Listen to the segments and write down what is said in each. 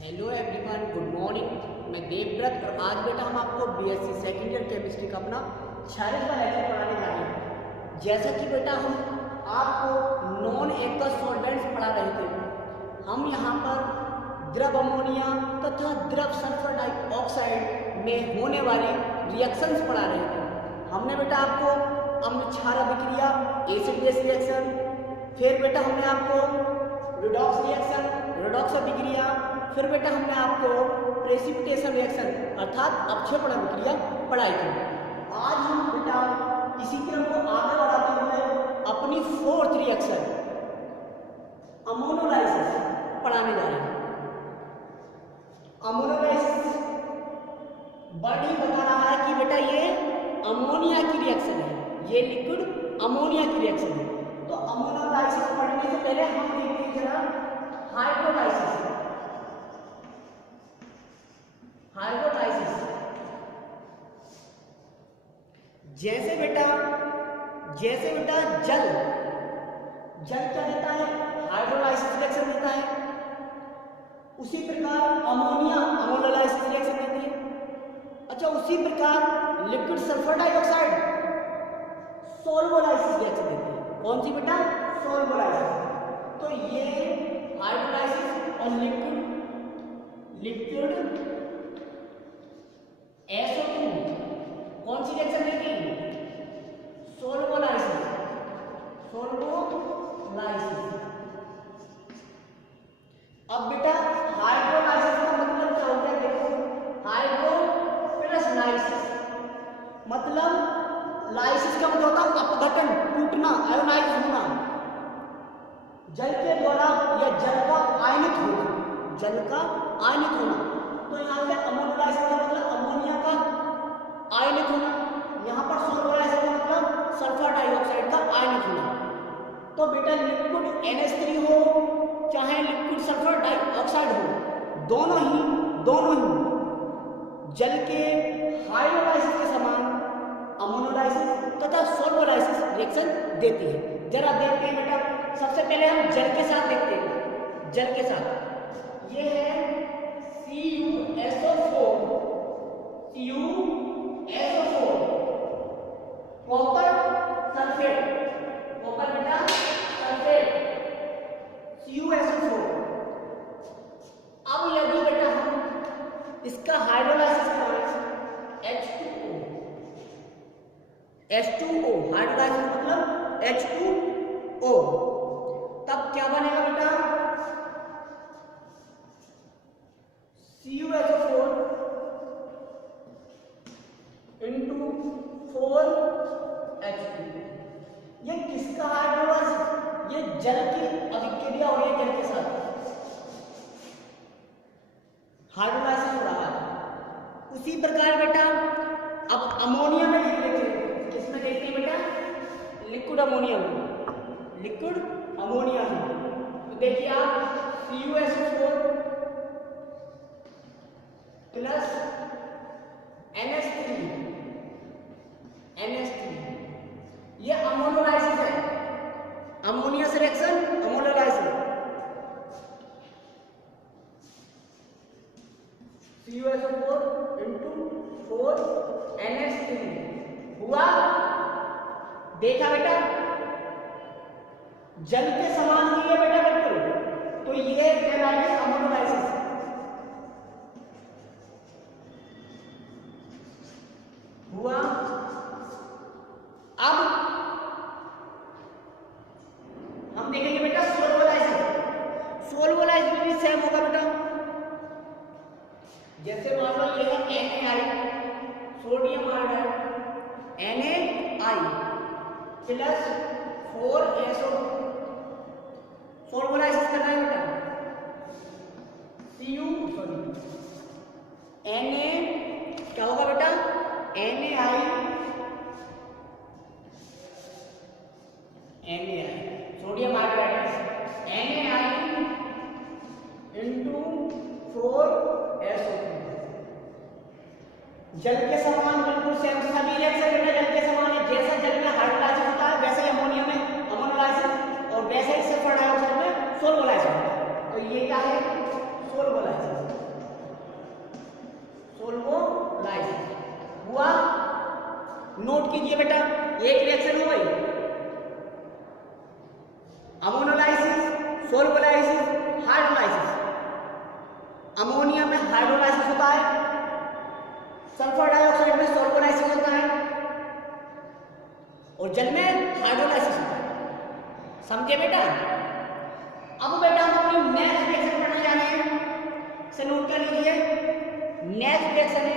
Hello everyone, good morning. मैं देवव्रत और आज बेटा हम आपको बीएससी सेकेंड ईयर केमिस्ट्री का अपना 46वां लेक्चर पढ़ाने जा रहे हैं। जैसा कि बेटा हम आपको नॉन एक्वस सॉल्वेंट्स पढ़ा रहे थे, हम यहाँ पर द्रव अमोनिया तथा द्रव सल्फर डाइऑक्साइड में होने वाले रिएक्शंस पढ़ा रहे थे। हमने बेटा आपको अम्ल क्षार अभिक्रिया, एसिड बेस रिएक्शन, फिर बेटा हमने आपको रिडॉक्स रिएक्शन, रिडॉक्स अभिक्रिया, फिर बेटा हमने आपको प्रेसिपिटेशन रिएक्शन अर्थात अपक्षेपण अभिक्रिया पढ़ाई थी। आज हम बेटा इसी क्रम को आगे बढ़ाते हुए अपनी फोर्थ रिएक्शन अमोनोलाइसिस पढ़ाने जा रहे हैं। अमोनोलाइसिस वर्ड ही बता रहा है कि बेटा ये अमोनिया की रिएक्शन है, ये लिक्विड अमोनिया की रिएक्शन है। तो अमोनोलाइसिस पढ़ने से पहले हम देखते हैं जरा हाइड्रोलाइसिस। हाइड्रोलाइसिस जैसे बेटा जल क्या देता है? हाइड्रोलाइसिस रिएक्शन देता है। उसी प्रकार अमोनिया अमोनोलाइसिस रिएक्शन देती है। अच्छा, उसी प्रकार लिक्विड सल्फर डाइऑक्साइड सोल्वोलाइसिस रिएक्शन देती है। कौन सी बेटा? सोल्वोलाइसिस। तो ये हाइड्रोलाइसिस और लिक्विड SO2 कौन सी रिएक्शन देगी? सोल्वोलाइसिस। अब बेटा हाइड्रोलाइसिस का मतलब क्या हो गया? देखो, हाइड्रो प्लस लाइसिस, मतलब लाइसिस का मतलब होता है अपघटन, टूटना, आयोनाइज होना, जल के द्वारा या जल का आयनित होना। तो यहाँ पे अमोनोलाइसिस का मतलब अमोनिया का आयनित होना, यहाँ पर सोल्वोलाइसिस का मतलब सल्फर डाइऑक्साइड का आयनित होना। तो बेटा लिक्विड NH3 हो चाहे लिक्विड सल्फर डाइऑक्साइड हो, दोनों ही जल के हाइड्रोलाइसिस के समान अमोनोलाइसिस तथा सोल्वोलाइसिस रिएक्शन देती है। जरा देखते हैं बेटा, सबसे पहले हम जल के साथ देखते हैं। जल के साथ ये है CuSO4 कॉपर सल्फेट, कॉपर बेटा सल्फेट CuSO4। अब यदि बेटा हम इसका हाइड्रोलाइसिस करें H2O हाइड्रोलाइसिस मतलब H2O, तब क्या बनेगा बेटा? CuSO4 into 4H2। ये किसका हाइड्रोलाइसिस? ये जल की अभिक्रिया हो रही है, जल के साथ हाइड्रोलाइसिस हो रहा है। उसी प्रकार बेटा अब अमोनिया में देख लेते हैं। किसमें देखते हैं बेटा? लिक्विड अमोनिया में। तो देखिए आप CuSO4 प्लस NH3, ये अमोनोलाइसिस है। अमोनिया से reaction ammonolysis. CuSO4 into 4NH3 हुआ। देखा बेटा, जल के समान ही है बेटा बिल्कुल। तो ये कहलाएगी अमोनोलाइसिस। हुआ। अब हम देखेंगे बेटा सोल्वोलाइसिस में भी सेम होगा बेटा। जैसे मान लो ये है NaI, sodium iodide, NaI plus 4SO2, सोल्वोलाइसिस करना है बेटा। Na क्या होगा बेटा? NaI sodium iodide NaI into 4SO2। जल के समान बिल्कुल सेम, सभी रिएक्शन बेटा जल के समान है। जैसा जल में हाइड्रोलाइसिस होता है वैसे ही अमोनिया में अमोनोलाइसिस और वैसे ही सल्फर डाइऑक्साइड में सोल्वोलाइसिस होता है। तो ये क्या है? सोल्वोलाइसिस। नोट कीजिए बेटा, एक रिएक्शन हो गई, अमोनोलाइसिस, सोल्वोलाइसिस, हाइड्रोलाइसिस। अमोनिया में हाइड्रोलाइसिस होता है, सल्फर डाइऑक्साइड में सोल्वोलाइसिस होता है और जल में हाइड्रोलाइसिस होता है। समझे बेटा? अब बेटा हम अपनी नेक्स्ट रिएक्शन पढ़ने जा रहे हैं, से नोट कर लीजिए। नेक्स्ट रिएक्शन है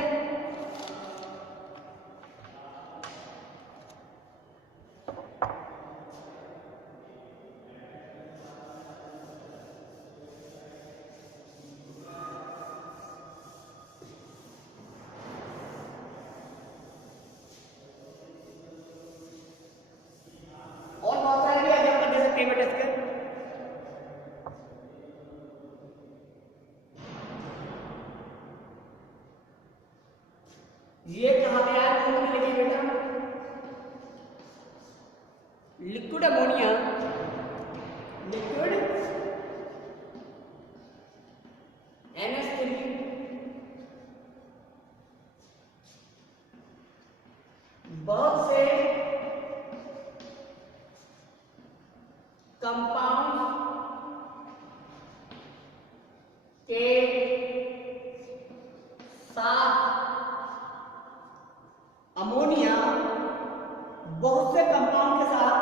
ये कहा गया है, नोट में लिखिए बेटा, लिक्विड अमोनिया, लिक्विड NH3 बहुत से कंपाउंड के साथ अमोनिया, बहुत से कंपाउंड के साथ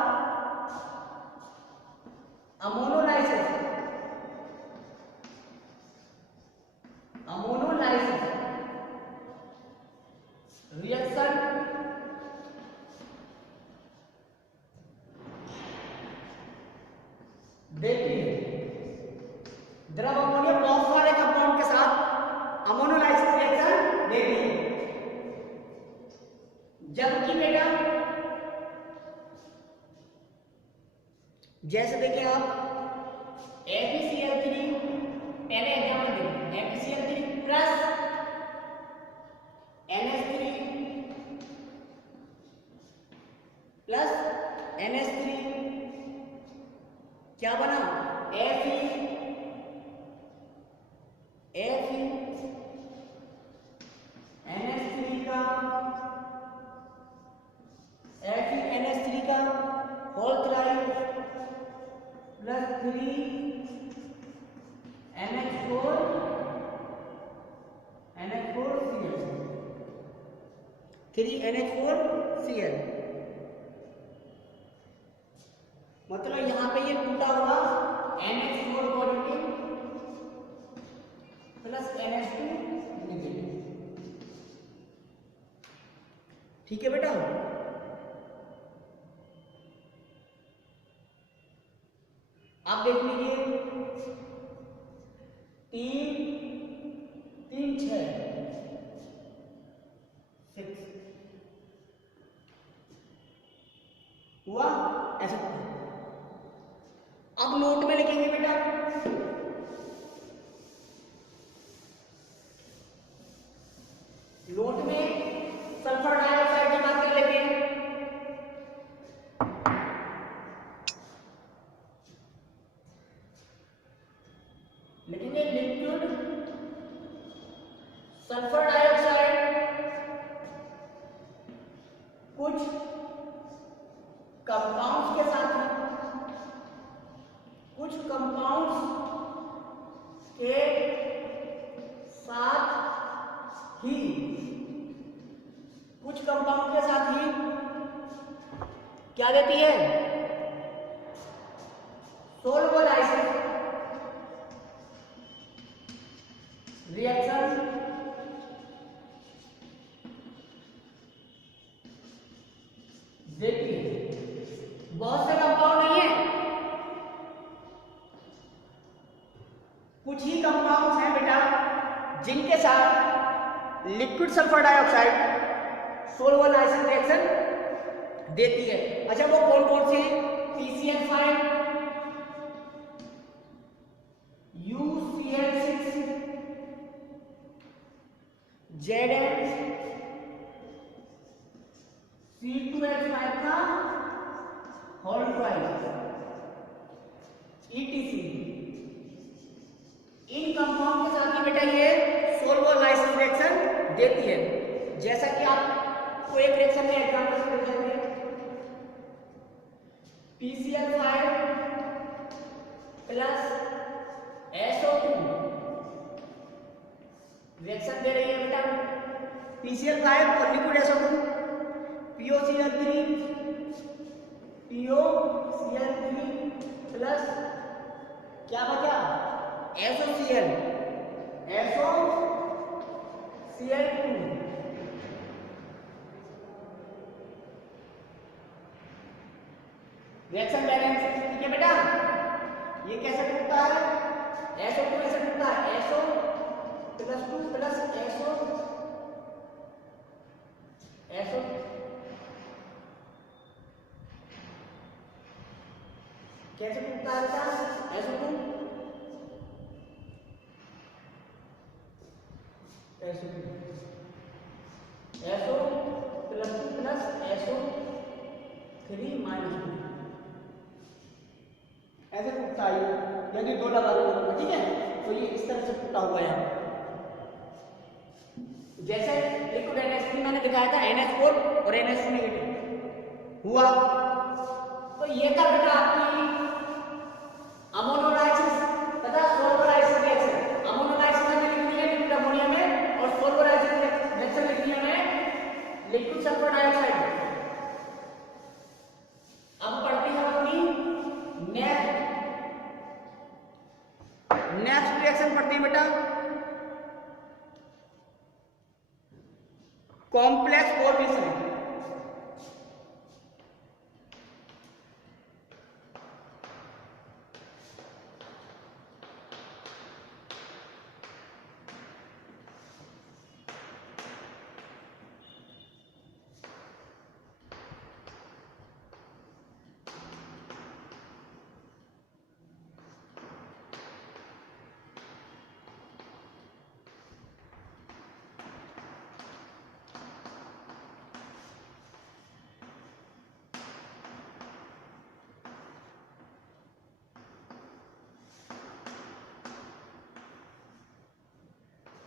अमोनोलाइसिस, अमोनोलाइसिस रिएक्शन देती है। द्रव अमोनिया बहुत सारे कंपाउंड के साथ अमोनोलाइसिस रिएक्शन देती है, जबकि बेटा जैसे देखिए आप FeCl3, पहले एग्जाम्पल देखिए, FeCl3 plus NH3 plus NH3 क्या बना? Fe NH3 का FeNH3 का होल थ्राइड प्लस 3 NH4Cl, मतलब यहां पे ये टूटा हुआ NH4 positive plus NH2 negative. ठीक है बेटा? आप देख लीजिए, 3 3 6 हुआ ऐसा। अब नोट में लिखेंगे बेटा, नोट में सल्फर डाइऑक्साइड की बात कर लेते हैं। लिखेंगे लिक्विड सल्फर डाइऑक्साइड कुछ कंपाउंड्स के साथ है, कुछ कंपाउंड्स के साथ ही, कुछ कंपाउंड के साथ ही क्या देती है? सोल्वोलाइसिस रिएक्शन देती है। बहुत से कंपाउंड नहीं है, कुछ ही कंपाउंड्स हैं बेटा जिनके साथ लिक्विड सल्फर डाइऑक्साइड सोल्वोलाइसिस रिएक्शन देती है। अच्छा वो कौन कौन सी? PCl5, UCl6, ZN, C2H5 का होल ट्वाइस, ETC। इन कंपाउंड के साथ ही बेटा ये सोल्वोलाइसिस रिएक्शन देती है। जैसा कि आप को एक रिएक्शन में एग्जांपल से देख लेते हैं। PCl5 प्लस SO2 रिएक्शन दे रही है बेटा। PCl5 और लिक्विड SO2, POCl3 प्लस क्या बचा SOCl SOCl2। रिएक्शन बैलेंस, ठीक है बेटा। ये कैसे टूटता है? SO2 कैसे टूटता है? SO प्लस 2 प्लस SO कैसे टूटता है बेटा? SO2 plus 2 plus SO3 minus 2 ऐसे टूटता है। यदि दो लगा दो, ठीक है, तो ये इस तरह से टूटा हुआ है। जैसे लिक्विड NH3 मैंने दिखाया था, NH4 और NH2 नेगेटिव हुआ, तो ये था बेटा आपकी अमोनोलाइसिस तथा सोल्वराइसिस रिएक्शन। अमोनोलाइसिस में लिख दिया लिक्विड अमोनिया में, और सोल्वराइसिस रिएक्शन लिख दिया मैं लिक्विड सल्फर डाइऑक्साइड। अब पढ़ते हैं अपनी नेक्स्ट रिएक्शन पढ़ते हैं बेटा, कॉम्प्लेक्स फॉर्मेशन।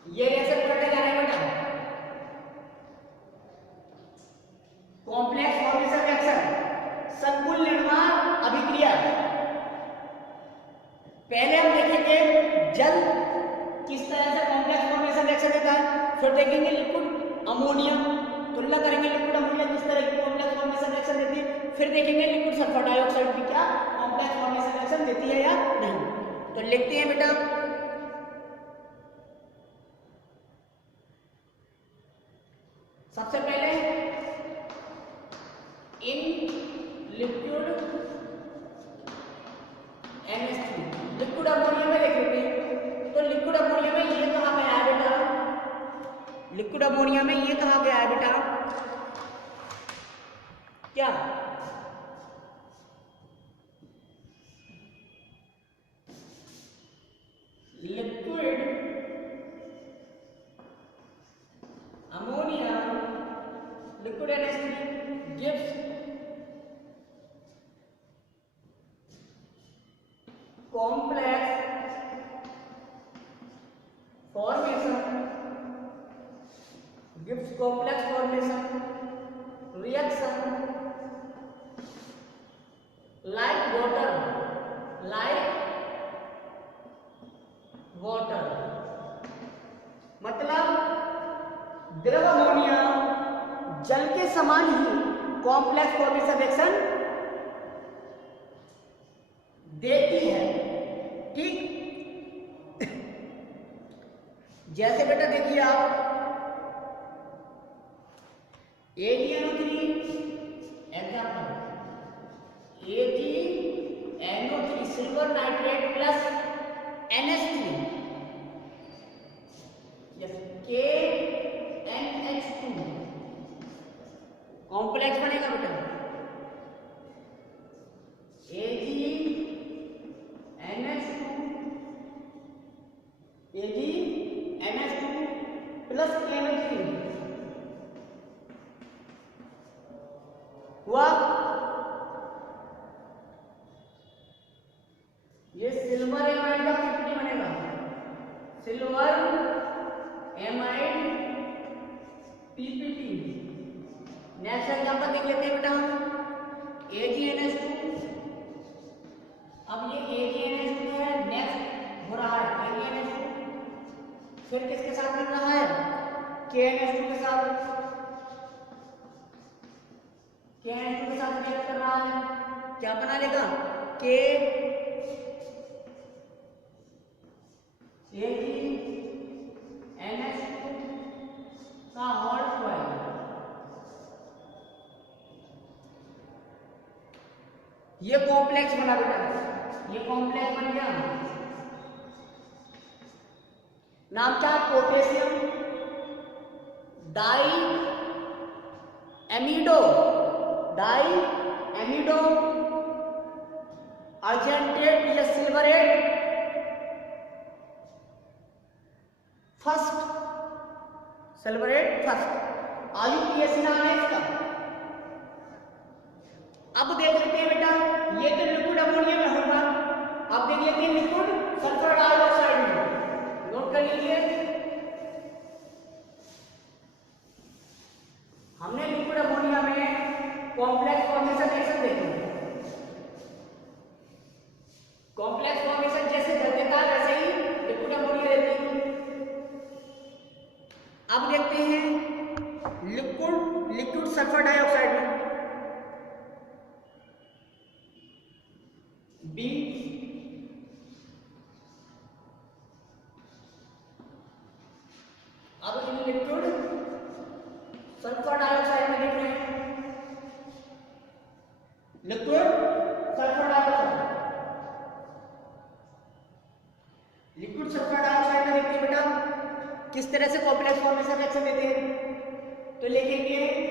ये रिएक्शन पढ़ने जा रहे हैं बेटा, कॉम्प्लेक्स फॉर्मेशन रिएक्शन, संकुल निर्माण अभिक्रिया। पहले हम देखेंगे जल किस तरह से कॉम्प्लेक्स फॉर्मेशन रिएक्शन देता है, फिर देखेंगे लिक्विड अमोनिया, तुलना करेंगे लिक्विड अमोनिया किस तरह की कॉम्प्लेक्स फॉर्मेशन रिएक्शन देती है, फिर देखेंगे लिक्विड सल्फर डाइऑक्साइड भी क्या कॉम्प्लेक्स फॉर्मेशन रिएक्शन देती है या नहीं। तो लिखते हैं बेटा, सबसे पहले in liquid NH3 liquid ammonia में देख लेते हैं। तो लिक्विड अमोनिया में ये कहाँ गया है बेटा? लिक्विड अमोनिया में ये कहाँ गया है बेटा? क्या liquid ammonia liquid NH3 gives complex formation reaction like water मतलब द्रव अमोनिया जल के समान ही कॉम्प्लेक्स फॉर्मेशन रिएक्शन देती है, ठीक। जैसे बेटा देखिए आप AgNO3 example, AgNO3 silver nitrate plus NH3 KNH2 complex बनेगा बेटा, AgNH2 प्लस KNH3 हुआ। ये सिल्वर एमाइड का पीपीटी बनेगा, silver amide PPT next example देख लेते हैं बेटा हम AgNH2। अब ये AgNH2 है, नेक्स्ट हो रहा है AgNH2, फिर किसके साथ मिल रहा है KNH2 के साथ, KNH2 के साथ रिएक्ट कर रहा है, क्या बना लेगा AgNH2 का होल स्क्वायर। ये कॉम्प्लेक्स बना बेटा, ये कॉम्प्लेक्स बन गया, नाम क्या पोटेशियम डाई एमिडो अर्जेंटेट या सिल्वरेट फर्स्ट, IUPAC नाम है इसका। अब देख लेते हैं बेटा, ये तो लिक्विड अमोनियम है होगा, अब देख लेते हैं लिक्विड सल्फर डाइऑक्साइड में, नोट कर लीजिए। हमने लिक्विड अमोनिया में कॉम्प्लेक्स फॉर्मेशन रिएक्शन देखे, कॉम्प्लेक्स फॉर्मेशन जैसे जल देता है वैसे ही लिक्विड अमोनिया देती है। अब देखते हैं लिक्विड सल्फर डाइऑक्साइड में B, अब इन लिक्विड सल्फर डाइऑक्साइड में देख रहे हैं, लिक्विड सल्फर डाइऑक्साइड में देखते हैं बेटा किस तरह से कॉम्प्लेक्स फॉर्मेशन रिएक्शन देते हैं। तो लिखेंगे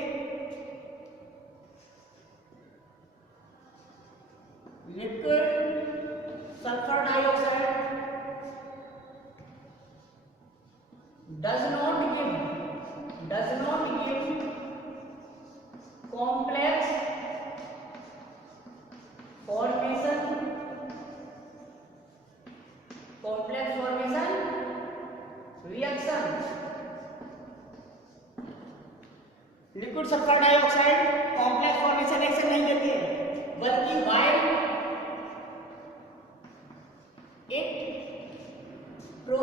liquid sulphur dioxide does not give complex formation reaction। Liquid sulphur dioxide complex formation reaction नहीं देती है, बल्कि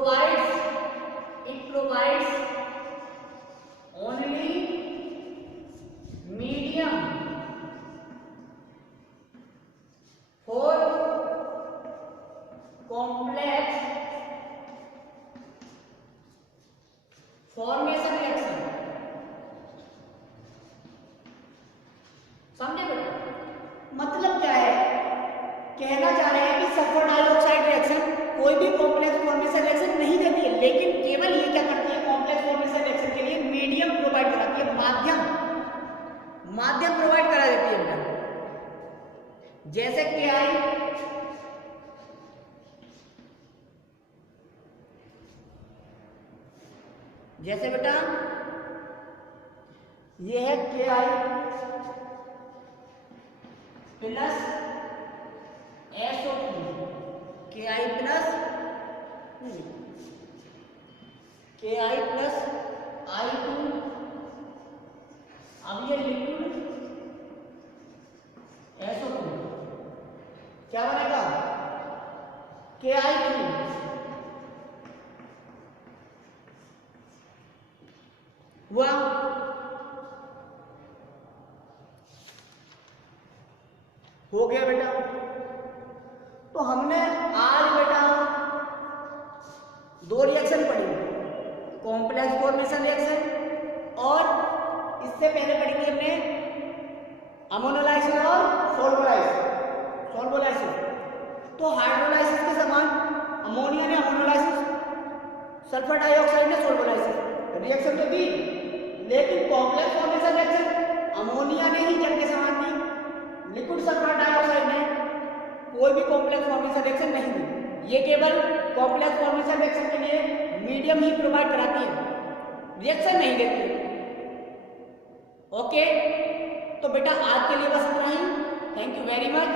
while it provides only medium for complex formation reaction। समझे बेटा, मतलब क्या है, कहना चाह रहे हैं कि सल्फर डाइऑक्साइड रिएक्शन कोई भी कॉम्प्लेक्स फॉर्मेशन रिएक्शन नहीं देती है, लेकिन केवल ये क्या करती है, कॉम्प्लेक्स फॉर्मेशन रिएक्शन के लिए मीडियम प्रोवाइड कराती है, माध्यम प्रोवाइड करा देती है बेटा। जैसे KI जैसे बेटा ये है KI plus SO2, KI plus I2, अब ये लिक्विड SO2 क्या बनेगा KI3 हुआ। हो गया बेटा। तो हमने आज बेटा दो रिएक्शन पढ़ी, कॉम्प्लेक्स फॉर्मेशन रिएक्शन और इससे पहले पढ़ी थी हमने अमोनोलाइसिस और सोल्वोलाइसिस। तो हाइड्रोलाइसिस के समान अमोनिया ने अमोनोलाइसिस, सल्फर डाइऑक्साइड ने सोल्वोलाइसिस रिएक्शन तो दी, लेकिन कॉम्प्लेक्स फॉर्मेशन रिएक्शन अमोनिया ने ही जल के समान दी, लिक्विड सल्फर डाइऑक्साइड ने कोई भी कॉम्प्लेक्स फॉर्मेशन रिएक्शन नहीं दी। ये केवल कॉम्प्लेक्स फॉर्मेशन रिएक्शन के लिए मीडियम ही प्रोवाइड कराती है, रिएक्शन नहीं देती। ओके, तो बेटा आज के लिए बस इतना ही। Thank you very much.